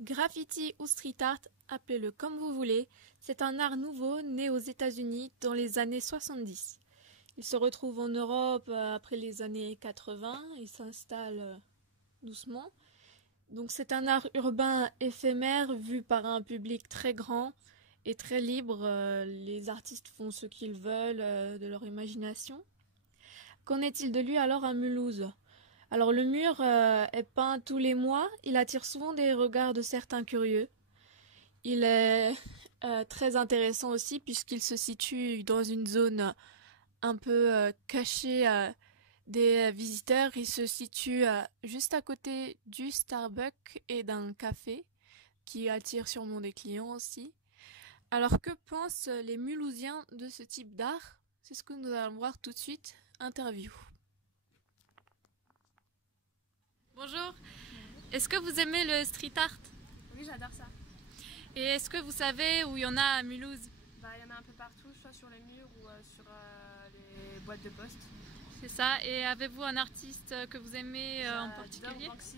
Graffiti ou street art, appelez-le comme vous voulez, c'est un art nouveau né aux États-Unis dans les années 70. Il se retrouve en Europe après les années 80 et s'installe doucement. Donc c'est un art urbain éphémère vu par un public très grand et très libre. Les artistes font ce qu'ils veulent de leur imagination. Qu'en est-il de lui alors à Mulhouse? Alors le mur est peint tous les mois, il attire souvent des regards de certains curieux. Il est très intéressant aussi puisqu'il se situe dans une zone un peu cachée des visiteurs. Il se situe juste à côté du Starbucks et d'un café qui attire sûrement des clients aussi. Alors que pensent les Mulhousiens de ce type d'art? C'est ce que nous allons voir tout de suite. Interview. Bonjour, est-ce que vous aimez le street art? Oui, j'adore ça. Et est-ce que vous savez où il y en a à Mulhouse? Il y en a un peu partout, soit sur les murs ou sur les boîtes de poste. C'est ça, et avez-vous un artiste que vous aimez en particulier? Banksy,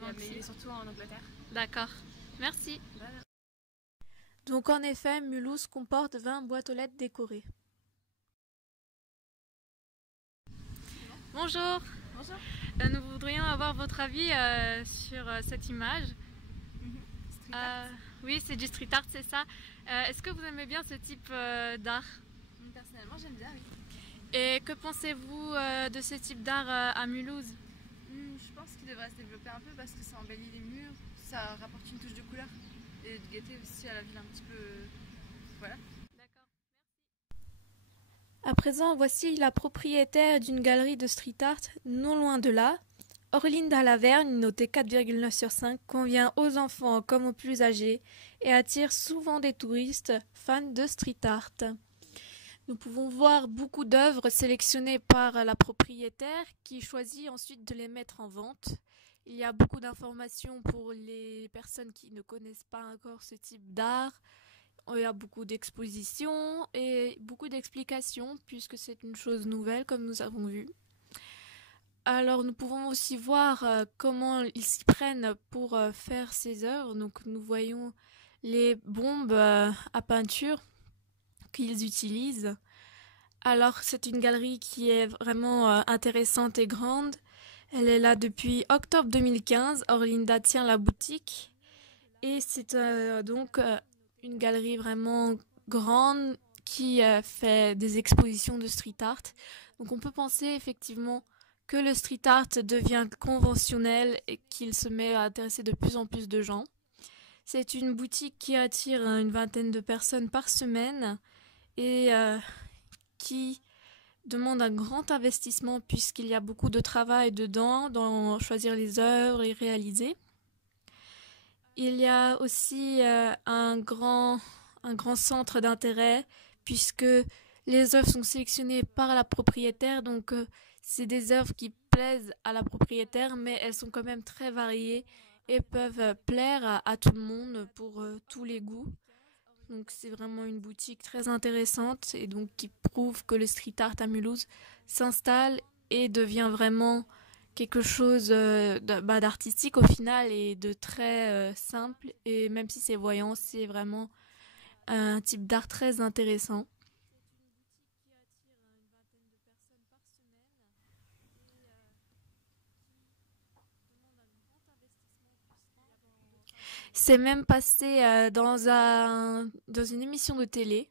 mais il est surtout en Angleterre. D'accord, merci. Voilà. Donc en effet, Mulhouse comporte 20 boîtes aux lettres décorées. Bonjour. Bonjour. Nous voudrions avoir votre avis sur cette image. Street art. Oui, c'est du street art, c'est ça. Est-ce que vous aimez bien ce type d'art? Personnellement, j'aime bien, oui. Et que pensez-vous de ce type d'art à Mulhouse? Je pense qu'il devrait se développer un peu parce que ça embellit les murs, ça rapporte une touche de couleur et de gaieté aussi à la ville un petit peu. Voilà. D'accord, merci. À présent, voici la propriétaire d'une galerie de street art, non loin de là. Orlinda Lavergne, notée 4,9 sur 5, convient aux enfants comme aux plus âgés et attire souvent des touristes fans de street art. Nous pouvons voir beaucoup d'œuvres sélectionnées par la propriétaire qui choisit ensuite de les mettre en vente. Il y a beaucoup d'informations pour les personnes qui ne connaissent pas encore ce type d'art. Il y a beaucoup d'expositions et beaucoup d'explications puisque c'est une chose nouvelle comme nous avons vu. Alors nous pouvons aussi voir comment ils s'y prennent pour faire ces œuvres. Donc nous voyons les bombes à peinture qu'ils utilisent. Alors c'est une galerie qui est vraiment intéressante et grande. Elle est là depuis octobre 2015. Orlinda tient la boutique et c'est donc une galerie vraiment grande qui fait des expositions de street art. Donc on peut penser effectivement que le street art devient conventionnel et qu'il se met à intéresser de plus en plus de gens. C'est une boutique qui attire une vingtaine de personnes par semaine et qui demande un grand investissement puisqu'il y a beaucoup de travail dedans, dans choisir les œuvres et réaliser. Il y a aussi un grand centre d'intérêt puisque les œuvres sont sélectionnées par la propriétaire, donc c'est des œuvres qui plaisent à la propriétaire, mais elles sont quand même très variées et peuvent plaire à tout le monde pour tous les goûts. Donc c'est vraiment une boutique très intéressante et donc qui prouve que le street art à Mulhouse s'installe et devient vraiment quelque chose d'artistique au final et de très simple. Et même si c'est voyant, c'est vraiment un type d'art très intéressant. C'est même passé dans une émission de télé.